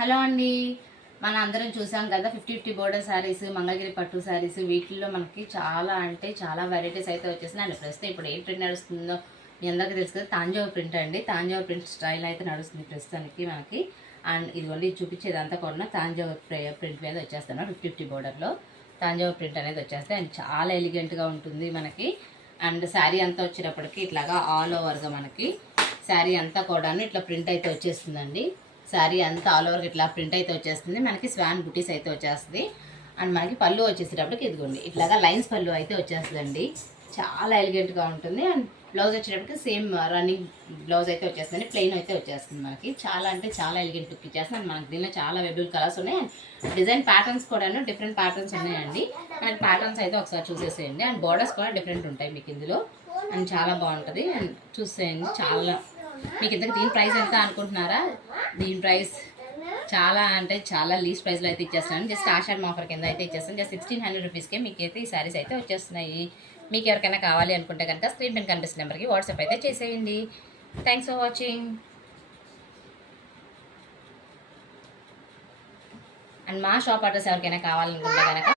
Hello అండి, మనం అందరం చూసాం కదా 50-50 బోర్డర్ శారీస్, మంగళగిరి పట్టు శారీస్. వీటిల్లో మనకి చాలా అంటే చాలా వెరైటీస్ అయితే వచ్చేసినాయి. అండ్ ప్రస్తుతం ఇప్పుడు ఏ ప్రింట్ నడుస్తుందో మీ అందరికీ తెలుసు కదా, తాంజావూర్ ప్రింట్ అండి. తాంజావూర్ ప్రింట్ స్టైల్ అయితే నడుస్తుంది ప్రస్తుతానికి మనకి. అండ్ ఇదిగోండి చూపించేదంతా కూడా తాంజావూర్ ప్రింట్ మీద వచ్చేస్తాను. 50-50 బోర్డర్లో తాంజావూర్ ప్రింట్ అనేది వచ్చేస్తే అండ్ చాలా ఎలిగెంట్గా ఉంటుంది మనకి. అండ్ శారీ అంతా వచ్చేటప్పటికి ఇట్లాగా ఆల్ ఓవర్గా మనకి శారీ అంతా కూడా ఇట్లా ప్రింట్ అయితే వచ్చేస్తుందండి. శారీ అంతా ఆల్ ఓవర్గా ఇట్లా ప్రింట్ అయితే వచ్చేస్తుంది. మనకి స్వాన్ బుటీస్ అయితే వచ్చేస్తుంది. అండ్ మనకి పళ్ళు వచ్చేసేటప్పటికి ఇదిగోండి ఇట్లాగా లైన్స్ పళ్ళు అయితే వచ్చేస్తుందండి. చాలా ఎలిగెంట్గా ఉంటుంది. అండ్ బ్లౌజ్ వచ్చేటప్పటికి సేమ్ రన్నింగ్ బ్లౌజ్ అయితే వచ్చేస్తుంది. ప్లెయిన్ అయితే వచ్చేస్తుంది మనకి. చాలా అంటే చాలా ఎలిగెంట్ లుక్ ఇచ్చేస్తుంది. అండ్ మనకి దీనిలో చాలా అవైలబుల్ కలర్స్ ఉన్నాయి. అండ్ డిజైన్ ప్యాటర్న్స్ కూడా డిఫరెంట్ ప్యాటర్న్స్ ఉన్నాయండి. అండ్ ప్యాటర్న్స్ అయితే ఒకసారి చూసేసేయండి. అండ్ బోర్డర్స్ కూడా డిఫరెంట్ ఉంటాయి మీకు ఇందులో. అండ్ చాలా బాగుంటుంది. అండ్ చూసేయండి. చాలా మీకు ఇంతకు దీని ప్రైస్ ఎంత అనుకుంటున్నారా? దీని ప్రైస్ చాలా అంటే చాలా లీస్ట్ ప్రైస్లో అయితే ఇచ్చేస్తాను. జస్ట్ ఆషాఢం ఆఫర్ కింద అయితే ఇచ్చేస్తాను. జస్ట్ 1600 రూపీస్కే మీకు అయితే ఈ శారీస్ అయితే వచ్చేస్తున్నాయి. మీకు ఎవరికైనా కావాలి అనుకుంటే కనుక స్క్రీన్ పైన కనిపిస్తున్న నెంబర్కి వాట్సాప్ అయితే చేసేయండి. Thanks for watching. అండ్ మా షాప్ అడ్రస్ ఎవరికైనా కావాలనుకుంటే కనుక